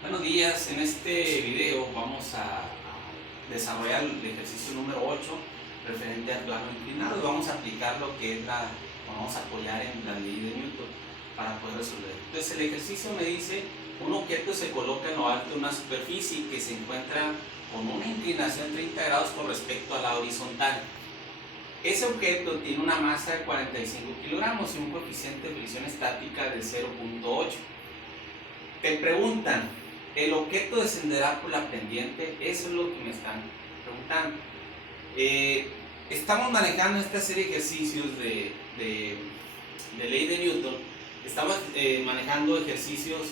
Buenos días, en este video vamos a desarrollar el ejercicio número 8 referente al plano inclinado y vamos a aplicar lo que es vamos a apoyar en la ley de Newton para poder resolver. Entonces el ejercicio me dice, un objeto se coloca en lo alto de una superficie que se encuentra con una inclinación de 30 grados con respecto a la horizontal. Ese objeto tiene una masa de 45 kilogramos y un coeficiente de fricción estática de 0.8. Te preguntan, ¿el objeto descenderá por la pendiente? Eso es lo que me están preguntando. Estamos manejando esta serie de ejercicios de ley de Newton. Estamos manejando ejercicios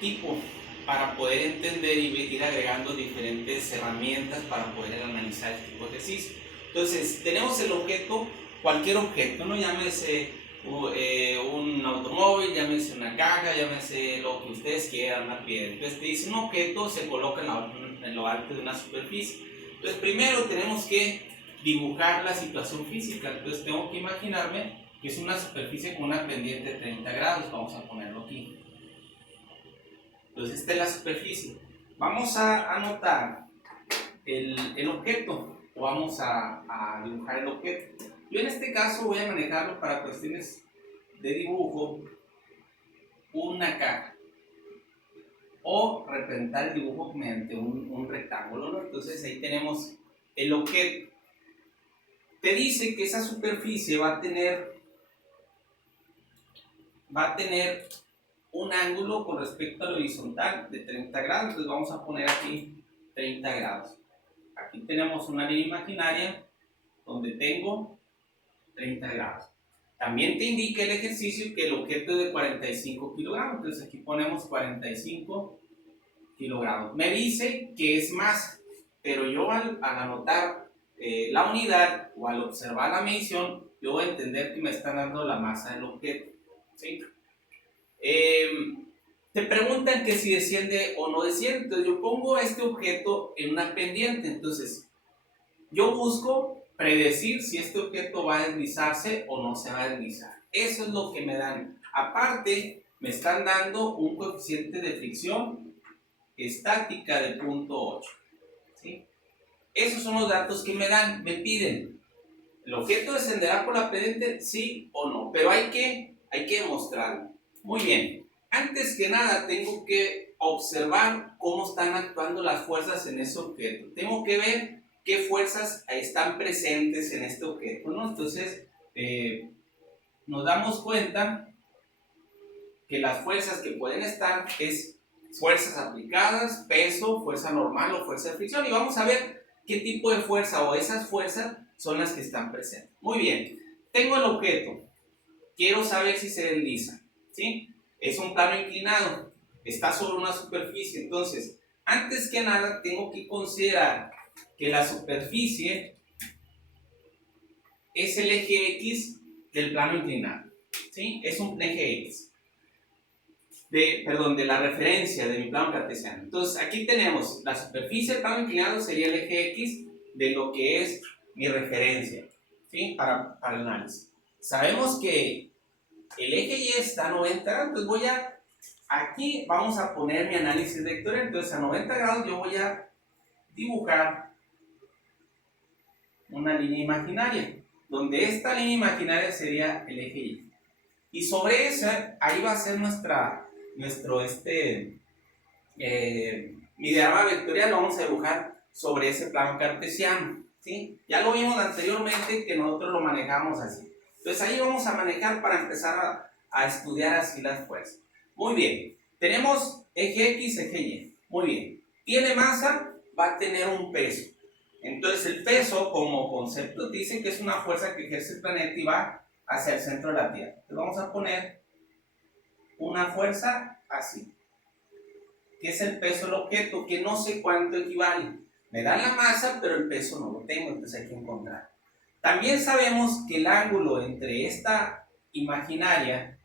tipo para poder entender y ir agregando diferentes herramientas para poder analizar este tipo de ejercicio. Entonces, tenemos el objeto, cualquier objeto, ¿no? Llámese un automóvil, llámese una caja, llámese lo que ustedes quieran, una piedra. Entonces te dice un objeto se coloca en lo alto de una superficie. Entonces primero tenemos que dibujar la situación física. Entonces tengo que imaginarme que es una superficie con una pendiente de 30 grados. Vamos a ponerlo aquí. Entonces esta es la superficie. Vamos a anotar el objeto o vamos a dibujar el objeto. Yo en este caso voy a manejarlo para cuestiones de dibujo, una caja, o representar el dibujo mediante un rectángulo, ¿no? Entonces ahí tenemos el objeto. Te dice que esa superficie va a tener un ángulo con respecto al horizontal de 30 grados, entonces vamos a poner aquí 30 grados. Aquí tenemos una línea imaginaria donde tengo 30 grados. También te indica el ejercicio que el objeto es de 45 kilogramos, entonces aquí ponemos 45 kilogramos. Me dice que es masa, pero yo al anotar la unidad o al observar la medición, yo voy a entender que me están dando la masa del objeto, ¿sí? Te preguntan que si desciende o no desciende, entonces yo pongo este objeto en una pendiente, entonces yo busco predecir si este objeto va a deslizarse o no se va a deslizar. Eso es lo que me dan. Aparte, me están dando un coeficiente de fricción estática de 0.8. ¿Sí? Esos son los datos que me dan. Me piden, ¿el objeto descenderá por la pendiente? Sí o no. Pero hay que demostrarlo. Muy bien. Antes que nada, tengo que observar cómo están actuando las fuerzas en ese objeto. Tengo que ver qué fuerzas están presentes en este objeto, ¿no? Entonces, nos damos cuenta que las fuerzas que pueden estar es fuerzas aplicadas, peso, fuerza normal o fuerza de fricción, y vamos a ver qué tipo de fuerza o esas fuerzas son las que están presentes. Muy bien, tengo el objeto, quiero saber si se desliza, ¿sí? Es un plano inclinado, está sobre una superficie, entonces, antes que nada tengo que considerar que la superficie es el eje X del plano inclinado, ¿sí? Es un eje X. De la referencia de mi plano cartesiano. Entonces, aquí tenemos la superficie del plano inclinado sería el eje X de lo que es mi referencia, ¿sí? Para el análisis. Sabemos que el eje Y está a 90 grados, entonces aquí vamos a poner mi análisis vectorial, entonces a 90 grados yo voy a dibujar una línea imaginaria, donde esta línea imaginaria sería el eje Y. Y sobre esa, ahí va a ser mi diagrama vectorial lo vamos a dibujar sobre ese plano cartesiano, ¿sí? Ya lo vimos anteriormente que nosotros lo manejamos así. Entonces ahí vamos a manejar para empezar a estudiar así las fuerzas. Muy bien, tenemos eje X, eje Y. Muy bien, tiene masa, va a tener un peso. Entonces el peso como concepto dice que es una fuerza que ejerce el planeta y va hacia el centro de la Tierra. Entonces vamos a poner una fuerza así, que es el peso del objeto, que no sé cuánto equivale. Me dan la masa, pero el peso no lo tengo, entonces hay que encontrar. También sabemos que el ángulo entre esta imaginaria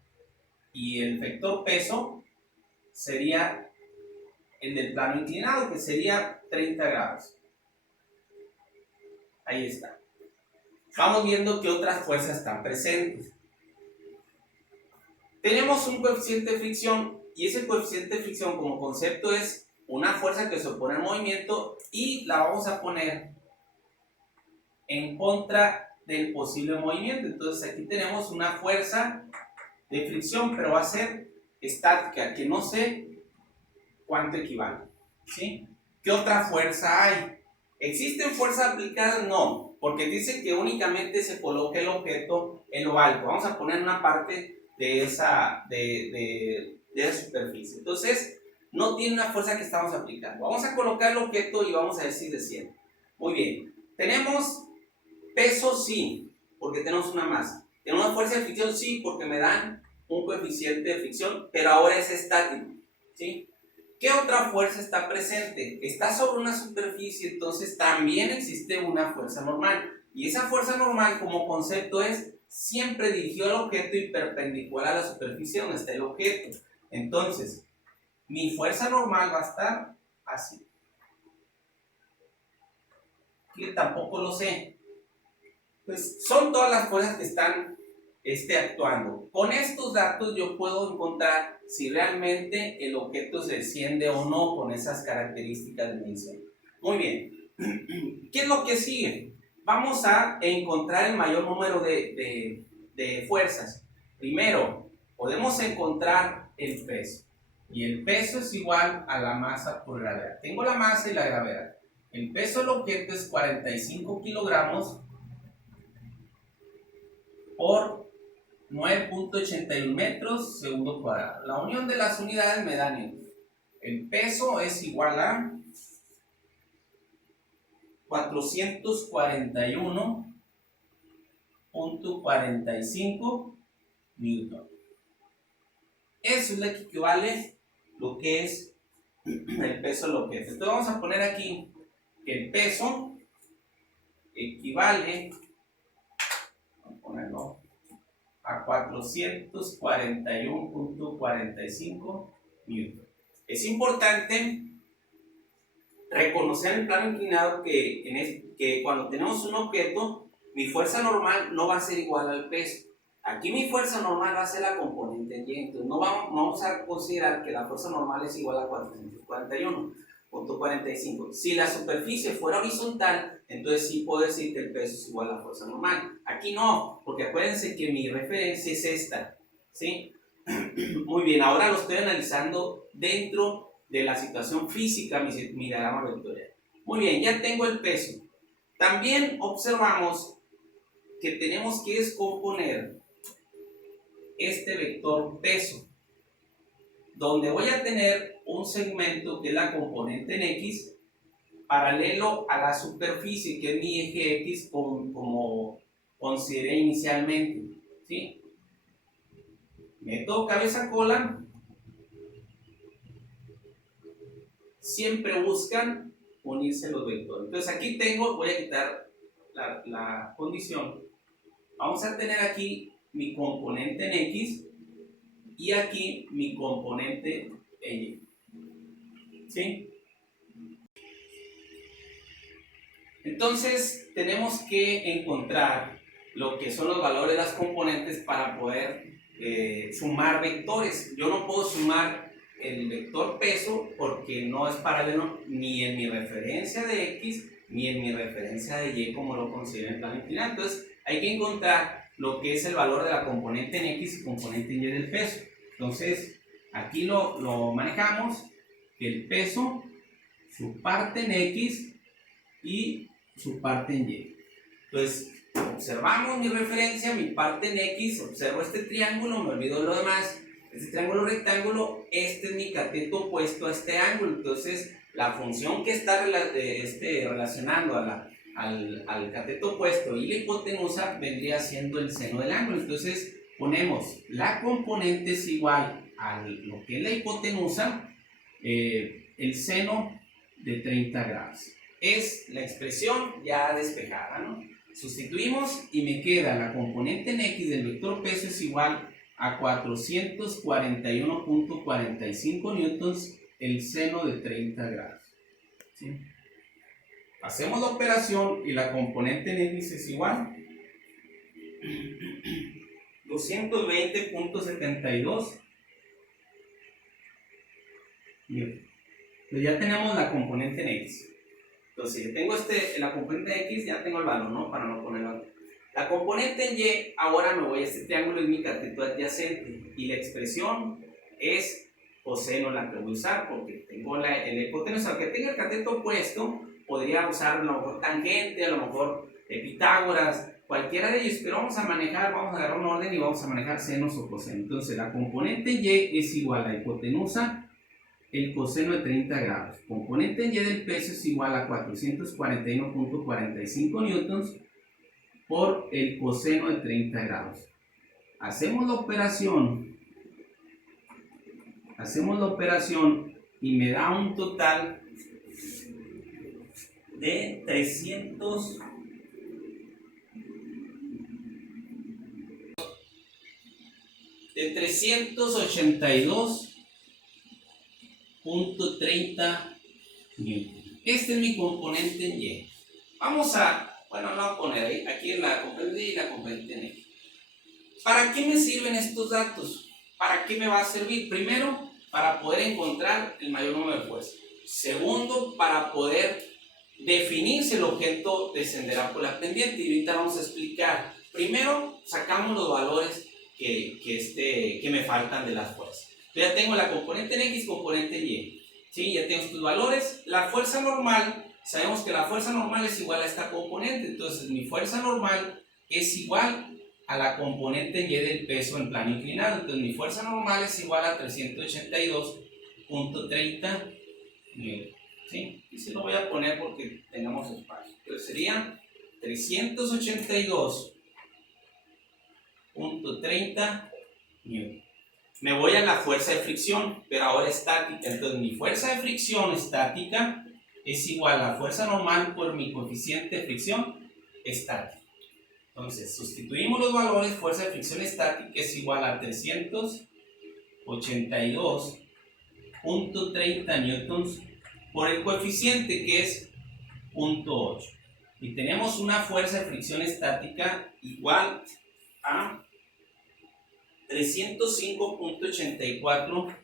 y el vector peso sería el del plano inclinado, que sería 30 grados. Ahí está. Vamos viendo que otras fuerzas están presentes. Tenemos un coeficiente de fricción Y ese coeficiente de fricción como concepto es una fuerza que se opone al movimiento y la vamos a poner en contra del posible movimiento. Entonces aquí tenemos una fuerza de fricción, pero va a ser estática, que no sé cuánto equivale, ¿sí? ¿Qué otra fuerza hay? ¿Existen fuerzas aplicadas? No, porque dice que únicamente se coloca el objeto en lo alto. Vamos a poner una parte de esa superficie. Entonces, no tiene una fuerza que estamos aplicando. Vamos a colocar el objeto y vamos a ver si desciende. Muy bien. Tenemos peso, sí, porque tenemos una masa. Tenemos una fuerza de fricción, sí, porque me dan un coeficiente de fricción, pero ahora es estático, ¿sí? ¿Qué otra fuerza está presente? Está sobre una superficie, entonces también existe una fuerza normal. Y esa fuerza normal como concepto es siempre dirigido al objeto y perpendicular a la superficie donde está el objeto. Entonces, mi fuerza normal va a estar así. Que tampoco lo sé. Pues son todas las fuerzas que están actuando. Con estos datos yo puedo encontrar si realmente el objeto se desciende o no con esas características de medición. Muy bien. ¿Qué es lo que sigue? Vamos a encontrar el mayor número de fuerzas. Primero, podemos encontrar el peso. Y el peso es igual a la masa por gravedad. Tengo la masa y la gravedad. El peso del objeto es 45 kilogramos por 9.81 metros segundo cuadrado. La unión de las unidades me da newton. El peso es igual a 441.45 newton. Eso es lo que equivale lo que es el peso del objeto. Entonces vamos a poner aquí que el peso equivale, vamos a ponerlo, a 441.45 newton. Es importante reconocer en el plano inclinado que cuando tenemos un objeto, mi fuerza normal no va a ser igual al peso. Aquí mi fuerza normal va a ser la componente Y. Entonces no vamos a considerar que la fuerza normal es igual a 441.45. Si la superficie fuera horizontal, entonces sí puedo decir que el peso es igual a la fuerza normal. Aquí no, porque acuérdense que mi referencia es esta, ¿sí? Muy bien, ahora lo estoy analizando dentro de la situación física, mi diagrama vectorial. Muy bien, ya tengo el peso. También observamos que tenemos que descomponer este vector peso, donde voy a tener un segmento que es la componente en X, paralelo a la superficie, que es mi eje X, como consideré inicialmente, ¿sí? Método cabeza-cola. Siempre buscan unirse los vectores. Entonces aquí voy a quitar la condición. Vamos a tener aquí mi componente en X y aquí mi componente en Y. ¿Sí? Entonces tenemos que encontrar lo que son los valores de las componentes para poder sumar vectores. Yo no puedo sumar el vector peso porque no es paralelo ni en mi referencia de X ni en mi referencia de Y como lo considero en plano inclinado. Entonces hay que encontrar lo que es el valor de la componente en X y componente en Y del peso. Entonces aquí lo manejamos, que el peso, su parte en X y su parte en Y. Entonces observamos mi referencia, mi parte en X, observo este triángulo, me olvido de lo demás. Este triángulo rectángulo, este es mi cateto opuesto a este ángulo. Entonces la función que está relacionando al cateto opuesto y la hipotenusa vendría siendo el seno del ángulo. Entonces ponemos la componente es igual a lo que es la hipotenusa, el seno de 30 grados. Es la expresión ya despejada, ¿no? Sustituimos y me queda la componente en X del vector peso es igual a 441.45 newtons el seno de 30 grados. ¿Sí? Hacemos la operación y la componente en X es igual 220.72 Bien. Pues ya tenemos la componente en X. Entonces, si tengo la componente en X, ya tengo el valor, ¿no? Para no ponerlo. La componente en Y, ahora me voy a este triángulo, es mi cateto adyacente. Y la expresión es coseno la que voy a usar, porque tengo la hipotenusa. Aunque tenga el cateto opuesto, podría usar a lo mejor tangente, a lo mejor Pitágoras, cualquiera de ellos, pero vamos a agarrar un orden y vamos a manejar senos o cosenos. Entonces, la componente Y es igual a la hipotenusa, el coseno de 30 grados. Componente en Y del peso es igual a 441.45 newtons por el coseno de 30 grados. Hacemos la operación y me da un total de 382.30 newton. Este es mi componente en Y. Vamos a, bueno, lo voy a poner ahí, aquí en la componente Y y la componente en X. ¿Para qué me sirven estos datos? ¿Para qué me va a servir? Primero, para poder encontrar el mayor número de fuerzas. Segundo, para poder definir si el objeto descenderá por la pendiente. Y ahorita vamos a explicar. Primero, sacamos los valores que me faltan de las fuerzas. Yo ya tengo la componente en X, componente en Y. ¿Sí? Ya tengo estos valores. La fuerza normal, sabemos que la fuerza normal es igual a esta componente. Entonces, mi fuerza normal es igual a la componente en Y del peso en plano inclinado. Entonces, mi fuerza normal es igual a 382.30 newton. ¿Sí? Y se lo voy a poner porque tengamos espacio. Entonces, sería 382.30 newton. Me voy a la fuerza de fricción, pero ahora estática. Entonces, mi fuerza de fricción estática es igual a la fuerza normal por mi coeficiente de fricción estática. Entonces, sustituimos los valores. Fuerza de fricción estática es igual a 382.30 newtons por el coeficiente que es 0.8. Y tenemos una fuerza de fricción estática igual a 305.84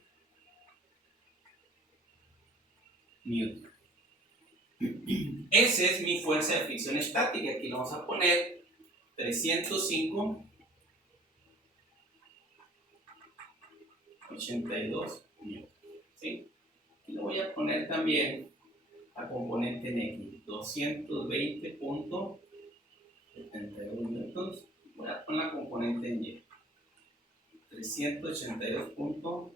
newton. Esa es mi fuerza de fricción estática. Aquí lo vamos a poner 305.82 newton. ¿Sí? Aquí le voy a poner también la componente en X, 220.72 newtons. Voy a poner la componente en Y, 382.20.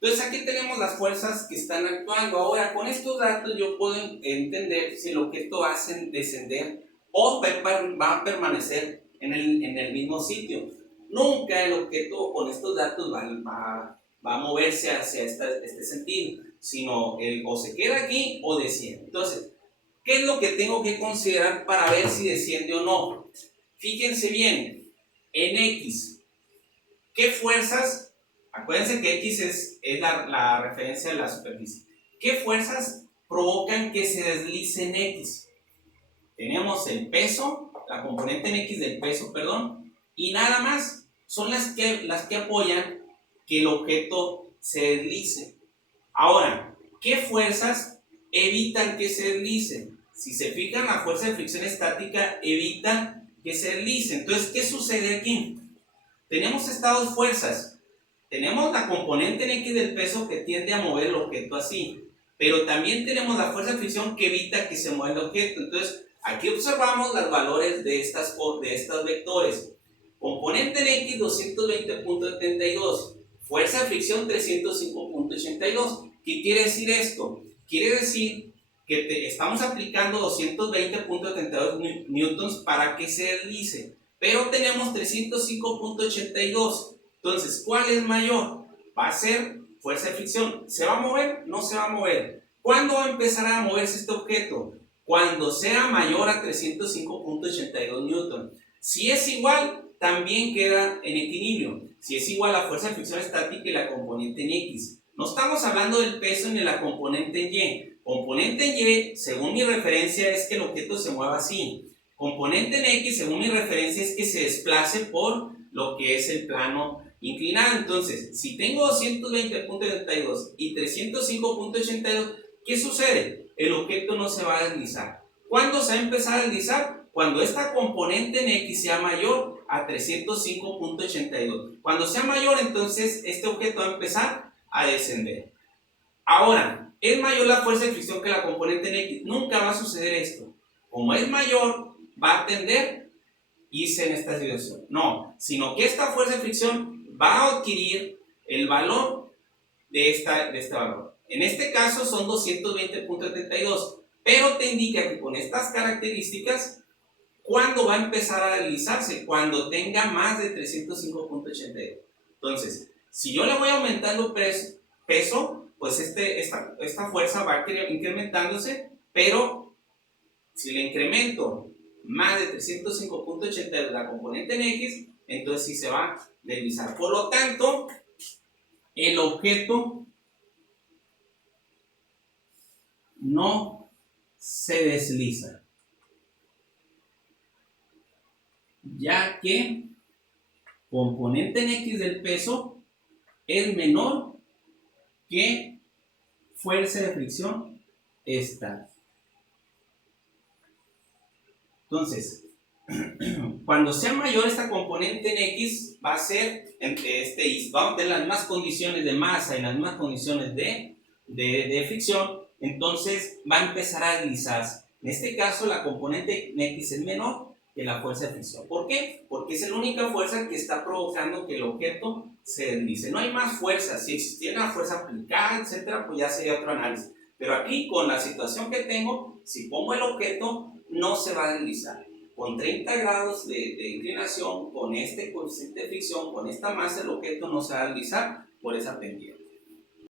Entonces aquí tenemos las fuerzas que están actuando. Ahora, con estos datos yo puedo entender si el objeto va a descender o va a permanecer en el mismo sitio. Nunca el objeto con estos datos va a moverse hacia este sentido, sino o se queda aquí o desciende. Entonces, ¿qué es lo que tengo que considerar para ver si desciende o no? Fíjense bien, en X, ¿qué fuerzas? Acuérdense que X es la referencia de la superficie. ¿Qué fuerzas provocan que se deslice en X? Tenemos el peso, la componente en X del peso, perdón, y nada más son las que apoyan que el objeto se deslice. Ahora, ¿qué fuerzas evitan que se deslice? Si se fijan, la fuerza de fricción estática evita que se deslice. Entonces, ¿qué sucede aquí? Tenemos estas dos fuerzas. Tenemos la componente en X del peso que tiende a mover el objeto así, pero también tenemos la fuerza de fricción que evita que se mueva el objeto. Entonces, aquí observamos los valores de estas vectores. Componente en X 220.72, fuerza de fricción 305.82. ¿Qué quiere decir esto? Quiere decir que estamos aplicando 220.72 newtons para que se deslice, pero tenemos 305.82. Entonces, ¿cuál es mayor? Va a ser fuerza de fricción. ¿Se va a mover? No se va a mover. ¿Cuándo va a empezar a moverse este objeto? Cuando sea mayor a 305.82 newton. Si es igual, también queda en equilibrio. Si es igual a la fuerza de fricción estática y la componente en X. No estamos hablando del peso ni de la componente en Y. Componente en Y, según mi referencia, es que el objeto se mueva así. Componente en X, según mi referencia, es que se desplace por lo que es el plano inclinada. Entonces, si tengo 220.32 y 305.82, ¿qué sucede? El objeto no se va a deslizar. ¿Cuándo se va a empezar a deslizar? Cuando esta componente en X sea mayor a 305.82. Cuando sea mayor, entonces este objeto va a empezar a descender. Ahora, ¿es mayor la fuerza de fricción que la componente en X? Nunca va a suceder esto. Como es mayor, va a tender a irse en esta dirección. No, sino que esta fuerza de fricción va a adquirir el valor de este valor. En este caso son 220.32, pero te indica que con estas características, ¿cuándo va a empezar a deslizarse? Cuando tenga más de 305.82. Entonces, si yo le voy aumentando peso, pues esta fuerza va incrementándose, pero si le incremento más de 305.82 la componente en X, entonces sí se va a deslizar. Por lo tanto, el objeto no se desliza, ya que componente en X del peso es menor que fuerza de fricción estática. Entonces, cuando sea mayor esta componente en X, va a ser vamos a tener las mismas condiciones de masa y las mismas condiciones de fricción, entonces va a empezar a deslizarse. En este caso, la componente en X es menor que la fuerza de fricción. ¿Por qué? Porque es la única fuerza que está provocando que el objeto se deslice. No hay más fuerza. Si existiera una fuerza aplicada, etcétera, pues ya sería otro análisis. Pero aquí, con la situación que tengo, si pongo el objeto, no se va a deslizar. Con 30 grados de inclinación, con este coeficiente de fricción, con esta masa, el objeto no se va a deslizar por esa pendiente.